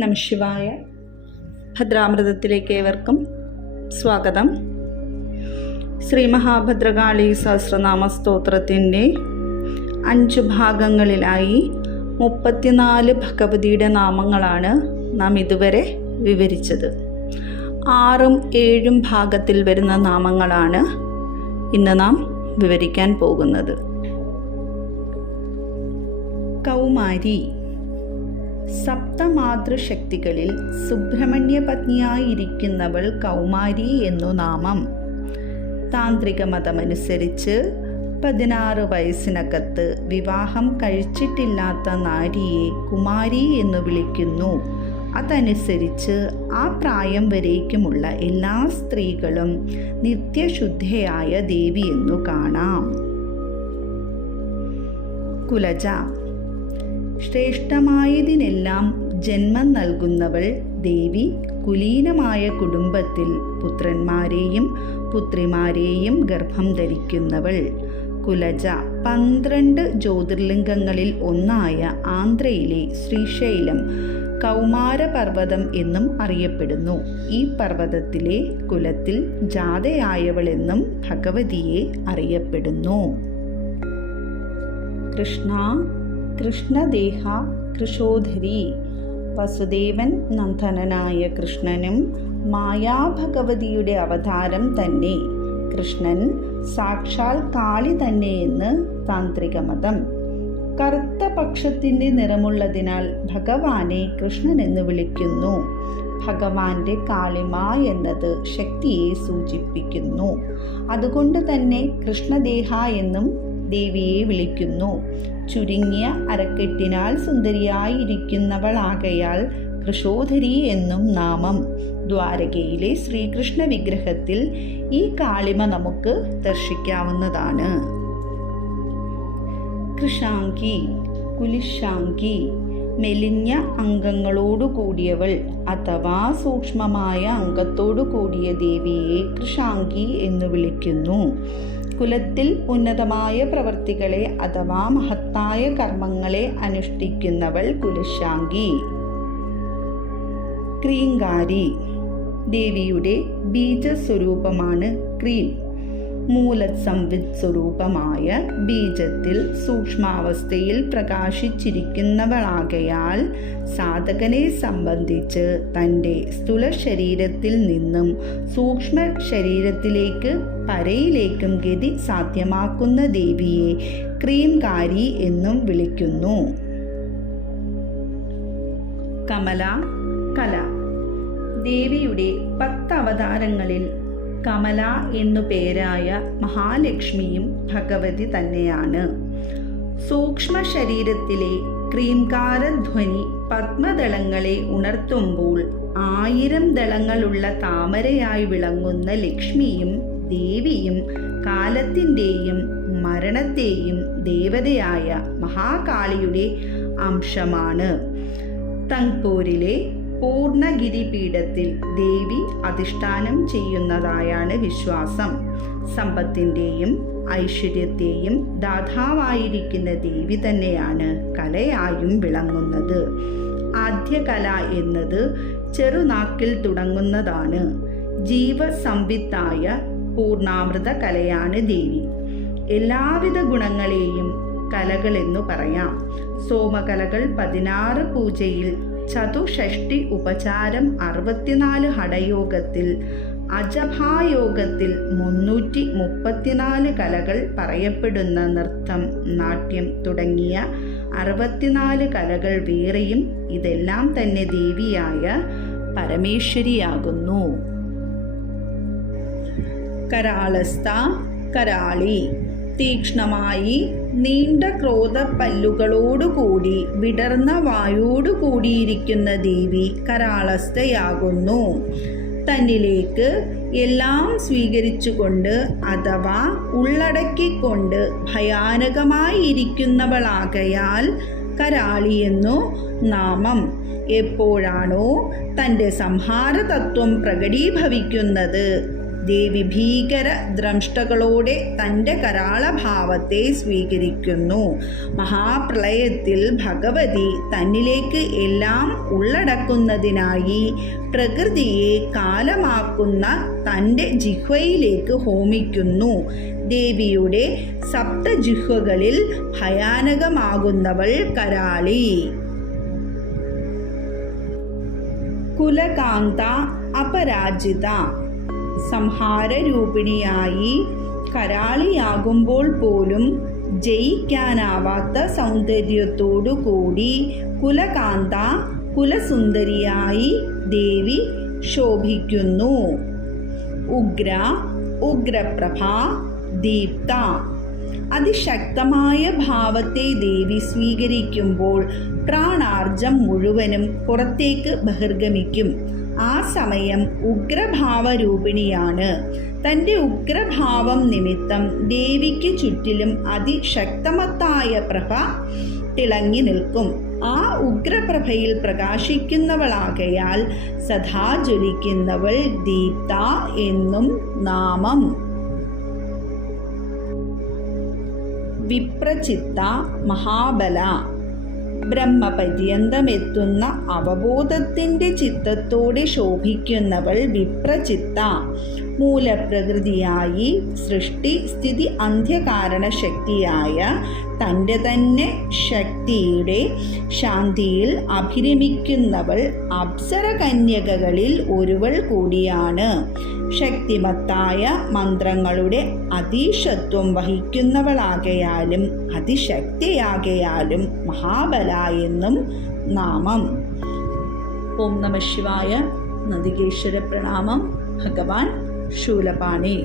നമഃശിവായ. ഭദ്രാമൃതത്തിലേക്ക് ഏവർക്കും സ്വാഗതം. ശ്രീ മഹാഭദ്രകാളി സഹസ്രനാമ സ്തോത്രത്തിൻ്റെ 5 ഭാഗങ്ങളിലായി 34 ഭഗവതിയുടെ നാമങ്ങളാണ് നാം ഇതുവരെ വിവരിച്ചത്. 6ഉം 7ഉം ഭാഗത്തിൽ വരുന്ന നാമങ്ങളാണ് ഇന്ന് നാം വിവരിക്കാൻ പോകുന്നത്. കൗമാരി. സപ്തമാതൃശക്തികളിൽ സുബ്രഹ്മണ്യ പത്നിയായിരിക്കുന്നവൾ കൗമാരി എന്നു നാമം. താന്ത്രിക മതമനുസരിച്ച് 16 വയസ്സിനകത്ത് വിവാഹം കഴിച്ചിട്ടില്ലാത്ത നാരിയെ കുമാരി എന്നു വിളിക്കുന്നു. അതനുസരിച്ച് ആ പ്രായം വരേക്കുമുള്ള എല്ലാ സ്ത്രീകളും നിത്യശുദ്ധയായ ദേവിയെന്നു കാണാം. കുലജ. ശ്രേഷ്ഠമായതിനെല്ലാം ജന്മം നൽകുന്നവൾ ദേവി. കുലീനമായ കുടുംബത്തിൽ പുത്രന്മാരെയും പുത്രിമാരെയും ഗർഭം ധരിക്കുന്നവൾ. കുലജ 12 ജ്യോതിർലിംഗങ്ങളിൽ ഒന്നായ ആന്ധ്രയിലെ ശ്രീശൈലം കൗമാരപർവ്വതം എന്നും അറിയപ്പെടുന്നു. ഈ പർവ്വതത്തിലെ കുലത്തിൽ ജാതയായവളെന്നും ഭഗവതിയെ അറിയപ്പെടുന്നു. കൃഷ്ണ. കൃഷ്ണദേഹ കൃശോധരി. വസുദേവൻ നന്ദനനായ കൃഷ്ണനും മായാഭഗവതിയുടെ അവതാരം തന്നെ. കൃഷ്ണൻ സാക്ഷാൽ കാളി തന്നെയെന്ന് താന്ത്രിക മതം. കറുത്ത പക്ഷത്തിൻ്റെ നിറമുള്ളതിനാൽ ഭഗവാനെ കൃഷ്ണൻ എന്ന് വിളിക്കുന്നു. ഭഗവാന്റെ കാളിമ എന്നത് ശക്തിയെ സൂചിപ്പിക്കുന്നു. അതുകൊണ്ട് തന്നെ കൃഷ്ണദേഹ എന്നും ദേവിയെ വിളിക്കുന്നു. ചുരുങ്ങിയ അരക്കെട്ടിനാൽ സുന്ദരിയായിരിക്കുന്നവളാകയാൽ കൃശോധരി എന്നും നാമം. ദ്വാരകയിലെ ശ്രീകൃഷ്ണ വിഗ്രഹത്തിൽ ഈ കാളിമ നമുക്ക് ദർശിക്കാവുന്നതാണ്. കൃശാംഗി. കുലിശാംഗി. മെലിഞ്ഞ അംഗങ്ങളോടു കൂടിയവൾ അഥവാ സൂക്ഷ്മമായ അംഗത്തോടു കൂടിയ ദേവിയെ കൃശാംഗി എന്ന് വിളിക്കുന്നു. കുലത്തിൽ ഉന്നതമായ പ്രവൃത്തികളെ അഥവാ മഹത്തായ കർമ്മങ്ങളെ അനുഷ്ഠിക്കുന്നവൾ കുലശാംഗി. ക്രീങ്കാരി. ദേവിയുടെ ബീജസ്വരൂപമാണ് ക്രീം. മൂലസംവിത് സ്വരൂപമായ ബീജത്തിൽ സൂക്ഷ്മാവസ്ഥയിൽ പ്രകാശിച്ചിരിക്കുന്നവളാകയാൽ സാധകനെ സംബന്ധിച്ച് തൻ്റെ സ്ഥൂല ശരീരത്തിൽ നിന്നും സൂക്ഷ്മ ശരീരത്തിലേക്ക് പരയിലേക്കും ഗതി സാധ്യമാക്കുന്ന ദേവിയെ ക്രീംകാരി എന്നും വിളിക്കുന്നു. കമല. കല. ദേവിയുടെ 10 അവതാരങ്ങളിൽ കമല എന്നു പേരായ മഹാലക്ഷ്മിയും ഭഗവതി തന്നെയാണ്. സൂക്ഷ്മ ശരീരത്തിലെ ക്രീംകാരധ്വനി പത്മദളങ്ങളെ ഉണർത്തുമ്പോൾ 1000 ദളങ്ങളുള്ള താമരയായി വിളങ്ങുന്ന ലക്ഷ്മിയും ദേവിയും കാലത്തിൻ്റെയും മരണത്തെയും ദേവതയായ മഹാകാളിയുടെ അംശമാണ്. തങ്പൂരിലെ പൂർണ്ണഗിരി പീഠത്തിൽ ദേവി അധിഷ്ഠാനം ചെയ്യുന്നതായാണ് വിശ്വാസം. സമ്പത്തിൻ്റെയും ഐശ്വര്യത്തെയും ദാതാവായിരിക്കുന്ന ദേവി തന്നെയാണ് കലയായും വിളങ്ങുന്നത്. ആദ്യകല എന്നത് ചെറുനാക്കിൽ തുടങ്ങുന്നതാണ്. ജീവസംവിത്തായ പൂർണ്ണാമൃത കലയാണ് ദേവി. എല്ലാവിധ ഗുണങ്ങളെയും കലകളെന്നു പറയാം. സോമകലകൾ 16 പൂജയിൽ, ചതുഷ്ഷഷ്ടി ഉപചാരം 64 ഹഠയോഗത്തിൽ, അജഭായോഗത്തിൽ 334 കലകൾ പറയപ്പെടുന്ന നൃത്തം, നാട്യം തുടങ്ങിയ 64 കലകൾ വേറെയും. ഇതെല്ലാം തന്നെ ദേവിയായ പരമേശ്വരിയാകുന്നു. കരാളസ്ഥ. കരാളി. തീക്ഷ്ണമായി നീണ്ട ക്രോധ പല്ലുകളോടുകൂടി വിടർന്ന വായോടുകൂടിയിരിക്കുന്ന ദേവി കരാളസ്ഥയാകുന്നു. തന്നിലേക്ക് എല്ലാം സ്വീകരിച്ചുകൊണ്ട് അഥവാ ഉള്ളടക്കിക്കൊണ്ട് ഭയാനകമായിരിക്കുന്നവളാകയാൽ കരാളിയെന്നു നാമം. എപ്പോഴാണോ തൻ്റെ സംഹാരതത്വം പ്രകടീഭവിക്കുന്നത്, ദേവി ഭീകര ദ്രംഷ്ടകളോടെ തൻ്റെ കരാളഭാവത്തെ സ്വീകരിക്കുന്നു. മഹാപ്രളയത്തിൽ ഭഗവതി തന്നിലേക്ക് എല്ലാം ഉള്ളടക്കുന്നതിനായി പ്രകൃതിയെ കാലമാക്കുന്ന തൻ്റെ ജിഹ്വയിലേക്ക് ഹോമിക്കുന്നു. ദേവിയുടെ സപ്തജിഹ്വകളിൽ ഭയാനകമാകുന്നവൾ കരാളി. കുലകാന്ത അപരാജിത. സംഹാരരൂപിണിയായി കരാളിയാകുമ്പോൾ പോലും ജയിക്കാനാവാത്ത സൗന്ദര്യത്തോടുകൂടി കുലകാന്ത കുലസുന്ദരിയായി ദേവി ശോഭിക്കുന്നു. ഉഗ്ര ഉഗ്രപ്രഭ ദീപ്ത. അതിശക്തമായ ഭാവത്തെ ദേവി സ്വീകരിക്കുമ്പോൾ പ്രാണാർജം മുഴുവനും പുറത്തേക്ക് ബഹിർഗമിക്കും. ആ സമയം ഉഗ്രഭാവരൂപിണിയാണ്. തൻ്റെ ഉഗ്രഭാവം നിമിത്തം ദേവിക്ക് ചുറ്റിലും അതിശക്തമത്തായ പ്രഭ തിളങ്ങി നിൽക്കും. ആ ഉഗ്രപ്രഭയിൽ പ്രകാശിക്കുന്നവളാകയാൽ സദാ ജ്വലിക്കുന്നവൾ ദീപ്ത എന്നും നാമം. വിപ്രചിത്ത മഹാബല. ബ്രഹ്മപര്യന്തമെത്തുന്ന അവബോധത്തിൻ്റെ ചിത്തത്തോടെ ശോഭിക്കുന്നവൾ വിപ്രചിത്ത. മൂലപ്രകൃതിയായി സൃഷ്ടി സ്ഥിതി അന്ത്യകാരണ ശക്തിയായ തൻ്റെ തന്നെ ശക്തിയുടെ ശാന്തിയിൽ അഭിരമിക്കുന്നവൾ അപ്സരകന്യകകളിൽ ഒരുവൾ കൂടിയാണ്. ശക്തിമത്തായ മന്ത്രങ്ങളുടെ അതീശത്വം വഹിക്കുന്നവളാകയാലും അതിശക്തിയാകയാലും മഹാബല എന്നും നാമം. ഓം നമഃ ശിവായ. നന്ദികേശ്വര പ്രണാമം. ഭഗവാൻ ശൂലപാണി.